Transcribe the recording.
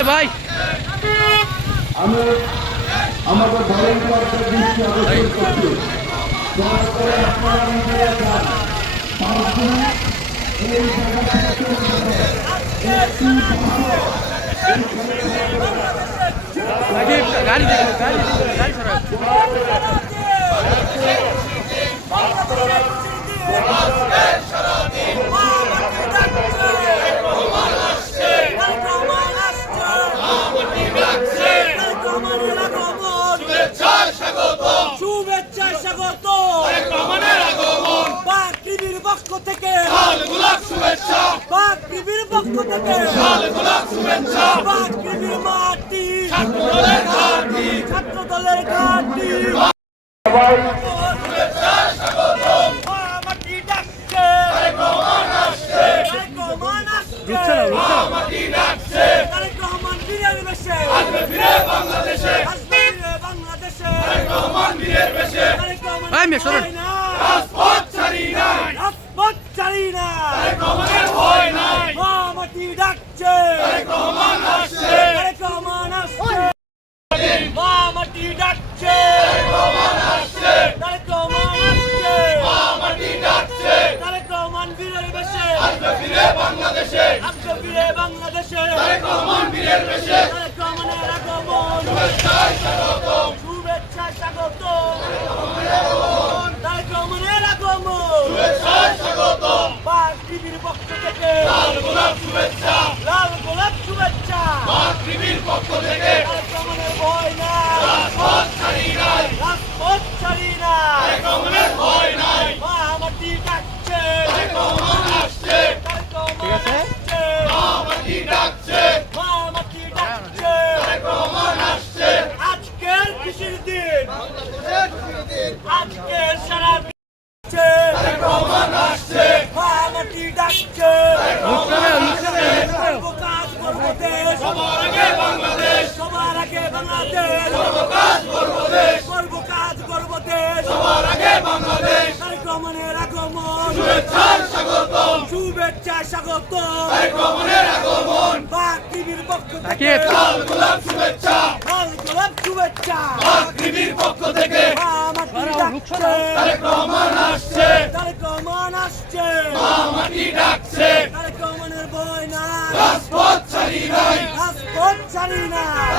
ভাই আমি আমাদের ভলেন্টিয়ারদের দৃষ্টি আকর্ষণ করছি। দয়া করে আপনারা নিজেরা যান। 5 দিন এই জায়গা থেকে চলে যাবে। গাড়ি সরাও। শুভেচ্ছা স্বাগত বাকৃবির পক্ষ থেকে শুভেচ্ছা বাকৃবির পক্ষ থেকে শুভেচ্ছা বাকৃবির মাটি ছাত্র দলের ঘাটি মাটি ডাকছে তারেক রহমান বীরের বেশে বাংলাদেশে রাজপথ ছাড়ি না মাটি ডাকছে তারেক রহমান আসছে মাটি ডাকছে তারেক রহমান বীরের বেশে আসবে ফিরে বাংলাদেশে তারেক রহমানের আগমন শুভেচ্ছা স্বাগত তারেক রহমানের আগমন বাকৃবির পক্ষ থেকে লাল গোলাপ শুভেচ্ছা তারেক রহমানের ভয় নাই রাজপথ ছাড়ি নাই মাটি ডাকছে তারেক রহমান আসছে আজকের খুশির দিন আজকের সারা মাটি ডাকছে কাজ করবো দেশ সবার আগে বাংলাদেশ করবো কাজ করবো দেশ তারেক রহমানের আগমন শুভেচ্ছা স্বাগত বাকৃবির পক্ষ থেকে লাল গোলাপ শুভেচ্ছা মাটি ডাকছে তারেক রহমান আসছে তারেক রহমানের ভয় নাই রাজপথ ছাড়ি নাই